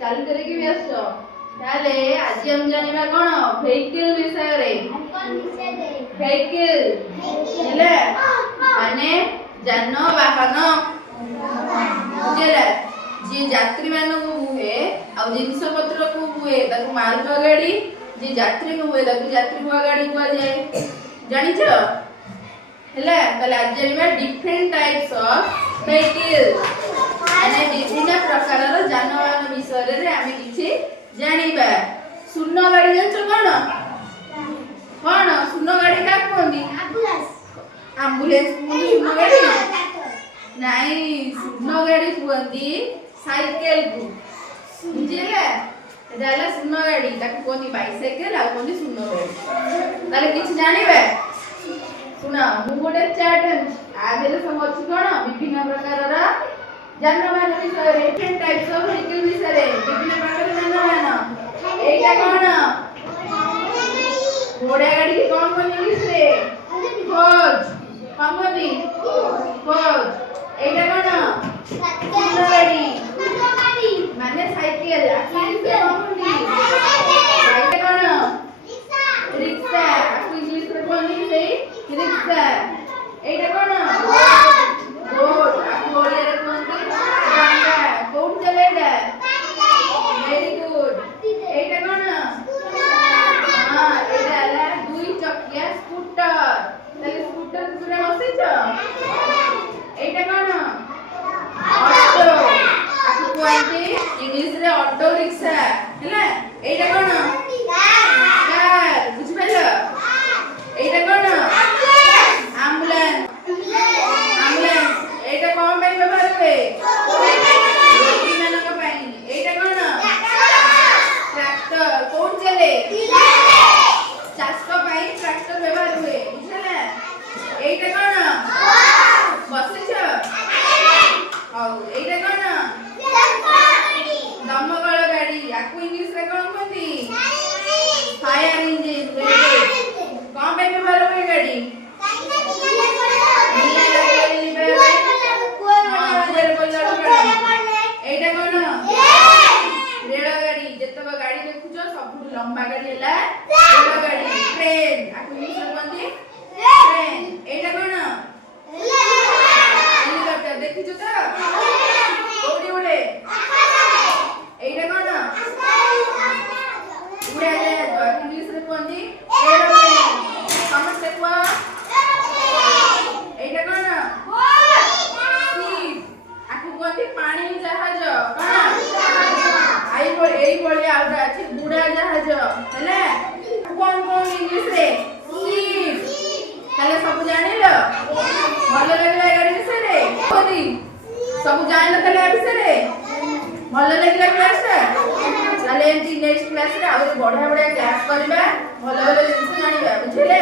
ଚାଲି ଚାଲିକି ବି ଆସୁଛ। ତାହେଲେ ଆଜି ଆମେ ଜାଣିବା କଣ ଭେହିକିଲ ବିଷୟରେ। ଭେହିକିଲ ହେଲେ ମାନେ ଯାନବାହନ ବୁଝିଲା। ଯିଏ ଯାତ୍ରୀ ମାନଙ୍କୁ ବୁହେ ଆଉ ଜିନିଷ ପତ୍ରକୁ ବୁହେ ତାକୁ ମାଲବୁହା ଗାଡି, ଯିଏ ଯାତ୍ରୀକୁ ବୁହେ ତାକୁ ଯାତ୍ରୀବୁହା ଗାଡି କୁହାଯାଏ। ଜାଣିଛ ହେଲା। ତାହେଲେ ଆଜି ଜାଣିବା ଡିଫରେଣ୍ଟ ଟାଇପ୍ସ ଅଫ ଭେହିକିଲ, ମାନେ ବିଭିନ୍ନ ପ୍ରକାରର ଯାନବାହନ ବିଷୟରେ ଆମେ କିଛି ଜାଣିବା। ଶୂନ ଗାଡି ଜାଣିଛ କଣ? କଣ ଶୂନ ଗାଡି କାହାକୁ କୁହନ୍ତି? ଆମ୍ବୁଲାନ୍ସ କୁହନ୍ତି ଶୂନ ଗାଡି? ନାଇଁ, ଶୂନ ଗାଡି କୁହନ୍ତି ସାଇକେଲ କୁ। ବୁଝିଲେ? ଏଟା ହେଲା ଶୂନ ଗାଡି, ତାକୁ କୁହନ୍ତି ବାଇସାଇକେଲ ଆଉ କୁହନ୍ତି ଶୂନ ଗାଡି। ତାହେଲେ କିଛି ଜାଣିବା। ଶୁଣ, ମୁଁ ଗୋଟେ ଚାର୍ଟ ଆଣିଛି, ଆ ଦେହରେ ସବୁ ଅଛି କଣ ବିଭିନ୍ନ ପ୍ରକାରର ଯାନବାହନ ବିଷୟରେ, ଡିଫରେଣ୍ଟ ଟାଇପ୍ସ ଅଫ ଭେହିକିଲ ବିଷୟରେ, ବିଭିନ୍ନ ପ୍ରକାର ଯାନବାହନ। ଏଇଟା କଣ? ଘୋଡା ଗାଡି କି କଣ କୁହନ୍ତି ଇଂଲିଶରେ? କୋଚ୍। କଣ କୁହନ୍ତି? କୋଚ୍। ଏଇଟା କଣ? ଶୂନ ଗାଡି ମାନେ ସାଇକେଲ, ଆକୁ ଇଂଲିଶରେ କଣ କୁହନ୍ତି? ଏଇଟା କଣ? ରିକ୍ସା, ଆକୁ ଇଂଲିଶରେ କୁହନ୍ତି ସେଇ ରିକ୍ସା। ଏଇଟା କଣ? ବୋଟ୍, ଆକୁ ଓଡ଼ିଆରେ କୁହନ୍ତି ଡଙ୍ଗା। କୋଉଠି ଚାଲେ ଏଇଟା? Very good. ଏଇଟା କଣ? ହଁ, ଏଇଟା ହେଲା ଦୁଇ ଚକିଆ ସ୍କୁଟର। ତାହେଲେ ସ୍କୁଟର ଉପରେ ବସିଛ? ଏଇଟା କଣ? ଅଟୋ, ଆକୁ କୁହନ୍ତି ଇଂଲିଶରେ ଅଟୋ ରିକ୍ସା ହେଲା। ଏଇଟା କଣ? କାର, ବୁଝିପାରିଲ? ଏଇଟା କଣ? ଆମ୍ବୁଲାନ୍ସ। ଆମ୍ବୁଲାନ୍ସ, ଏଇଟା କଣ ପାଇଁ ବ୍ୟବହାର ହୁଏ? ରୋଗୀମାନଙ୍କ ପାଇଁ। ଏଇଟା କଣ? ଟ୍ରାକ୍ଟର, କୋଉଠି ଚାଲେ? ଚାଷ ପାଇଁ ଟ୍ରାକ୍ଟର ବ୍ୟବହାର ହୁଏ। ବୁଝିଲା? ଏଇଟା କଣ? ବସିଛ? ହଉ, ଏଇଟା କଣ? ଦମକଳ ଗାଡି, ଆକୁ ଇଂଲିଶରେ କଣ କୁହନ୍ତି? Fire engine. କଣ ପାଇଁ ବ୍ୟବହାର ହୁଏ ଗାଡି? ନିଆଁ ଲାଗିଗଲେ ଲିଭାଇବା ପାଇଁ। ଏଇଟା କଣ? ରେଳ ଗାଡି। ଯେତେକ ଗାଡି ଦେଖୁଛ ସବୁଠୁ ଲମ୍ବା ଗାଡି ହେଲା ରେଳ ଗାଡି। ଟ୍ରେନ, ଆକୁ ଇଂଲିଶରେ କୁହନ୍ତି ଟ୍ରେନ। ଏଇଟା କଣ? ହେଲିକପ୍ଟର, ଦେଖିଛ ତ? କୋଉଠି ଉଡେ? ଏଇଟା କଣ? ଉଡାଜାହାଜ, ଇଂଲିଶରେ କୁହନ୍ତି ଏରୋପ୍ଲେନ। ସମସ୍ତେ କୁହ। ଏଇଟା କଣ? ଶିପ୍, ଆକୁ କୁହନ୍ତି ପାଣି ଜାହାଜ। କଣ? ଏଇଭଳି ଆଉ ଗୋଟେ ଅଛି ବୁଡାଜାହାଜ ହେଲା। କଣ କଣ ଇଂଲିଶରେ? ଶିପ୍। ତାହେଲେ ସବୁ ଜାଣିଲ? ଭଲ ଲାଗିଲା ଏ ଗାଡି ବିଷୟରେ? ସବୁ ଜାଣିଲ ତାହେଲେ ଏ ବିଷୟରେ? ଭଲ ଲାଗିଲା କ୍ଲାସଟା? ତାହେଲେ ଏମିତି ନେକ୍ସଟ କ୍ଲାସରେ ଆହୁରି ବଢିଆ ବଢିଆ କ୍ଲାସ କରିବା, ଭଲ ଭଲ ଜିନିଷ ଜାଣିବା। ବୁଝିଲେ?